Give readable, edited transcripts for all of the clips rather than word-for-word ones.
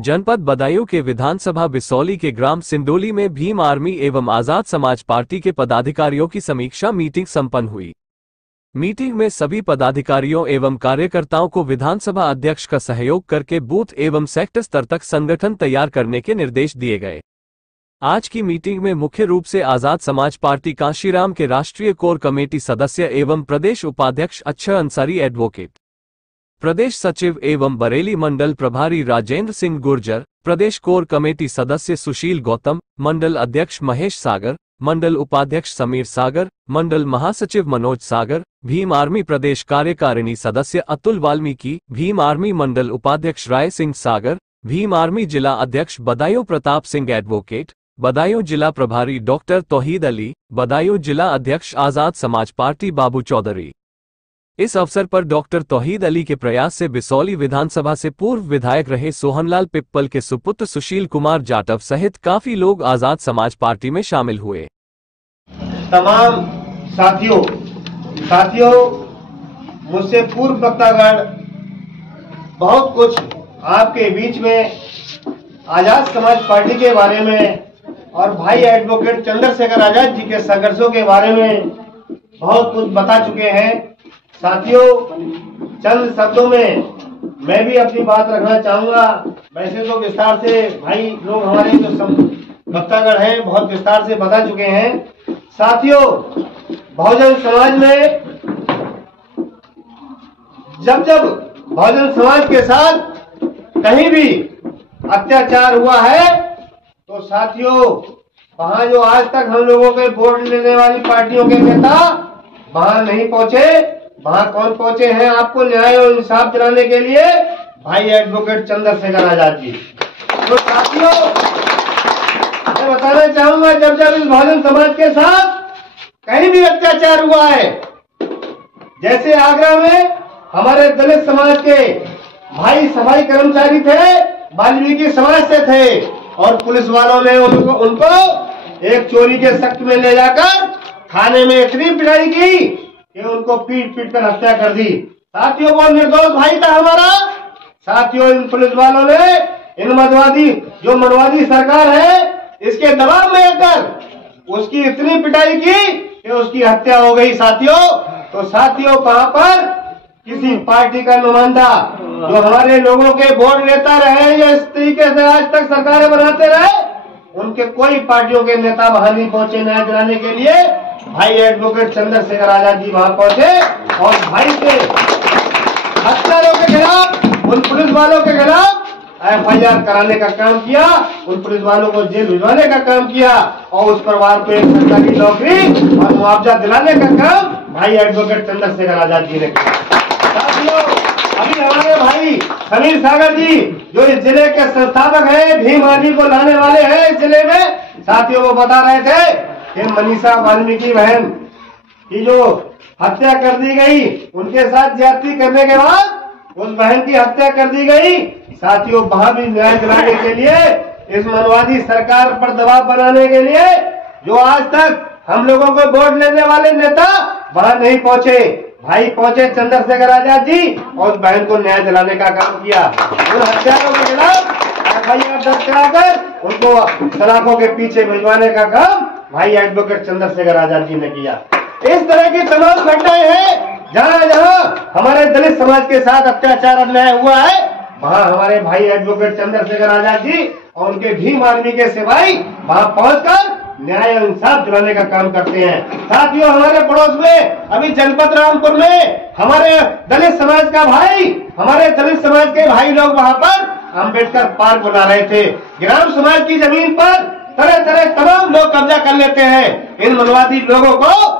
जनपद बदायूं के विधानसभा बिसौली के ग्राम सिंदोली में भीम आर्मी एवं आजाद समाज पार्टी के पदाधिकारियों की समीक्षा मीटिंग संपन्न हुई। मीटिंग में सभी पदाधिकारियों एवं कार्यकर्ताओं को विधानसभा अध्यक्ष का सहयोग करके बूथ एवं सेक्टर स्तर तक संगठन तैयार करने के निर्देश दिए गए। आज की मीटिंग में मुख्य रूप से आजाद समाज पार्टी कांशीराम के राष्ट्रीय कोर कमेटी सदस्य एवं प्रदेश उपाध्यक्ष अक्षय अंसारी एडवोकेट, प्रदेश सचिव एवं बरेली मंडल प्रभारी राजेंद्र सिंह गुर्जर, प्रदेश कोर कमेटी सदस्य सुशील गौतम, मंडल अध्यक्ष महेश सागर, मंडल उपाध्यक्ष समीर सागर, मंडल महासचिव मनोज सागर, भीम आर्मी प्रदेश कार्यकारिणी सदस्य अतुल वाल्मीकि, भीम आर्मी मंडल उपाध्यक्ष राय सिंह सागर, भीम आर्मी जिला अध्यक्ष बदायूं प्रताप सिंह एडवोकेट, बदायूं जिला प्रभारी डॉक्टर तौहीद अली, बदायूं जिला अध्यक्ष आजाद समाज पार्टी बाबू चौधरी। इस अवसर पर डॉक्टर तौहीद अली के प्रयास से बिसौली विधानसभा से पूर्व विधायक रहे सोहनलाल पिप्पल के सुपुत्र सुशील कुमार जाटव सहित काफी लोग आजाद समाज पार्टी में शामिल हुए। तमाम साथियों मुझसे पूर्व वक्तागण बहुत कुछ आपके बीच में आजाद समाज पार्टी के बारे में और भाई एडवोकेट चंद्रशेखर आजाद जी के संघर्षों के बारे में बहुत कुछ बता चुके हैं। साथियों, चंद शब्दों में मैं भी अपनी बात रखना चाहूंगा। वैसे तो विस्तार से भाई लोग हमारे जो वक्तागण हैं बहुत विस्तार से बता चुके हैं। साथियों, बहुजन समाज में जब बहुजन समाज के साथ कहीं भी अत्याचार हुआ है तो साथियों वहां जो आज तक हम लोगों के वोट लेने वाली पार्टियों के नेता वहां नहीं पहुंचे, वहां कौन पहुंचे हैं आपको न्याय और इंसाफ दिलाने के लिए? भाई एडवोकेट चंद्रशेखर आजाद जी। तो साथियों मैं बताना चाहूंगा, जब इस बहुजन समाज के साथ कहीं भी अत्याचार हुआ है, जैसे आगरा में हमारे दलित समाज के भाई सफाई कर्मचारी थे, वाल्मीकि समाज से थे और पुलिस वालों ने उनको एक चोरी के शक में ले जाकर थाने में इतनी पिटाई की कि उनको पीट कर हत्या कर दी। साथियों वो निर्दोष भाई था हमारा। साथियों इन पुलिस वालों ने इन मनवादी सरकार है इसके दबाव में आकर उसकी इतनी पिटाई की कि उसकी हत्या हो गई। साथियों तो साथियों वहां पर किसी पार्टी का नुमाइंदा जो हमारे लोगों के वोट लेता रहे या इस तरीके से आज तक सरकारें बनाते रहे, उनके कोई पार्टियों के नेता वहां नहीं पहुंचे न्याय दिलाने के लिए। भाई एडवोकेट चंद्रशेखर आजाद जी वहां पहुंचे और भाई के हत्यारों के खिलाफ, उन पुलिस वालों के खिलाफ FIR कराने का काम किया, उन पुलिस वालों को जेल भिजवाने का काम किया और उस परिवार को एक सरकारी नौकरी और मुआवजा दिलाने का काम भाई एडवोकेट चंद्रशेखर आजाद जी ने किया। साथियों अभी हमारे भाई समीर सागर जी जो इस जिले के संस्थापक हैं, भीम आर्मी को लाने वाले हैं इस जिले में, साथियों वो बता रहे थे कि मनीषा वाल्मीकि बहन की जो हत्या कर दी गई, उनके साथ ज्यादती करने के बाद उस बहन की हत्या कर दी गई। साथियों वहां भी न्याय दिलाने के लिए, इस मनवादी सरकार पर दबाव बनाने के लिए जो आज तक हम लोगों को वोट लेने वाले नेता वहां नहीं पहुंचे, भाई पहुंचे चंद्रशेखर आजाद जी और उस बहन को न्याय दिलाने का काम किया। उन हत्यारों के खिलाफ FIR दर्ज कराकर उनको सलाखों के पीछे भिजवाने का काम भाई एडवोकेट चंद्रशेखर आजाद जी ने किया। इस तरह की तमाम घटनाएं हैं जहां हमारे दलित समाज के साथ अत्याचार अन्याय हुआ है, वहां हमारे भाई एडवोकेट चंद्रशेखर आजाद जी और उनके भीम आर्मी के सिपाही वहां पहुंचकर न्याय और इंसाफ दिलाने का काम करते हैं। साथियों हमारे पड़ोस में अभी जनपद रामपुर में हमारे दलित समाज का भाई, हमारे दलित समाज के भाई लोग वहां पर अंबेडकर पार्क बना रहे थे। ग्राम समाज की जमीन पर तरह तमाम लोग कब्जा कर लेते हैं। इन मनवादी लोगों को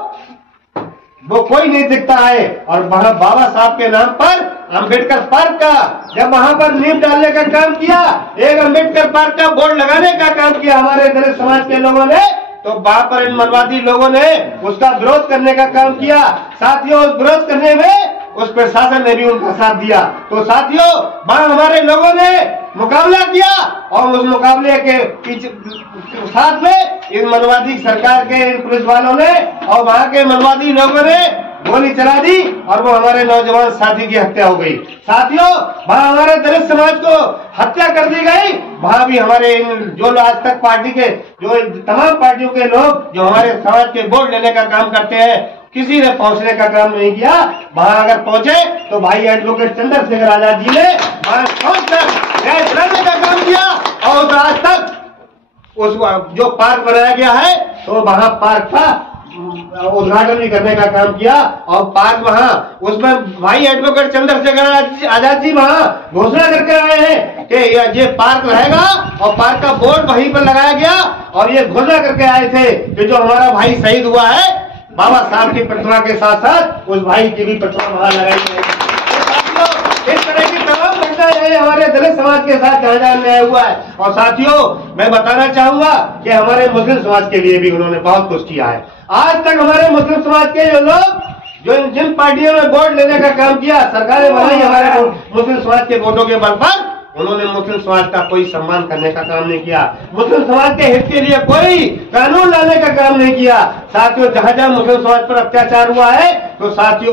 वो कोई नहीं दिखता है और वहां बाबा साहब के नाम पर अंबेडकर पार्क का जब वहां पर नींव डालने का काम किया, एक अंबेडकर पार्क का बोर्ड लगाने का काम किया हमारे दलित समाज के लोगों ने, तो वहां पर इन मनवादी लोगों ने उसका विरोध करने का काम किया। साथियों उस विरोध करने में उस प्रशासन ने भी उनका साथ दिया। तो साथियों, वहां हमारे लोगों ने मुकाबला किया और उस मुकाबले के पीछे साथ में इन मनवादी सरकार के इन पुलिस वालों ने और वहां के मनवादी लोगों ने गोली चला दी और वो हमारे नौजवान साथी की हत्या हो गई। साथियों, वहां हमारे दलित समाज को हत्या कर दी गई। वहां भी हमारे जो आज तक पार्टी के जो तमाम पार्टियों के लोग जो हमारे समाज के वोट लेने का काम करते हैं, किसी ने पहुंचने का काम नहीं किया। वहां अगर पहुंचे तो भाई एडवोकेट चंद्रशेखर आजाद जी ने वहां पहुंचकर न्याय दिलाने का काम किया और आज तक उस जो पार्क बनाया गया है तो वहां पार्क का उद्घाटन भी करने का काम किया और पार्क वहां उसमें भाई एडवोकेट चंद्रशेखर आजाद जी वहां घोषणा करके आए हैं कि ये पार्क रहेगा और पार्क का बोर्ड वहीं पर लगाया गया और ये घोषणा करके आए थे कि जो हमारा भाई शहीद हुआ है बाबा साहब की प्रतिमा के साथ साथ उस भाई की भी प्रतिमा वहां लगाई जाएगी। इस तरह की तमाम घटनाएं हमारे दलित समाज के साथ जहां जहां न्याय हुआ है। और साथियों, मैं बताना चाहूंगा कि हमारे मुस्लिम समाज के लिए भी उन्होंने बहुत कुछ किया है। आज तक हमारे मुस्लिम समाज के जो लोग जो जिन पार्टियों में वोट लेने का काम किया, सरकारें बनाई हमारे मुस्लिम समाज के वोटों के बल पर, उन्होंने मुस्लिम समाज का कोई सम्मान करने का काम नहीं किया। मुस्लिम समाज के हित के लिए कोई कानून लाने का काम नहीं किया। साथियों, जहां जहां मुस्लिम समाज पर अत्याचार हुआ है तो साथियों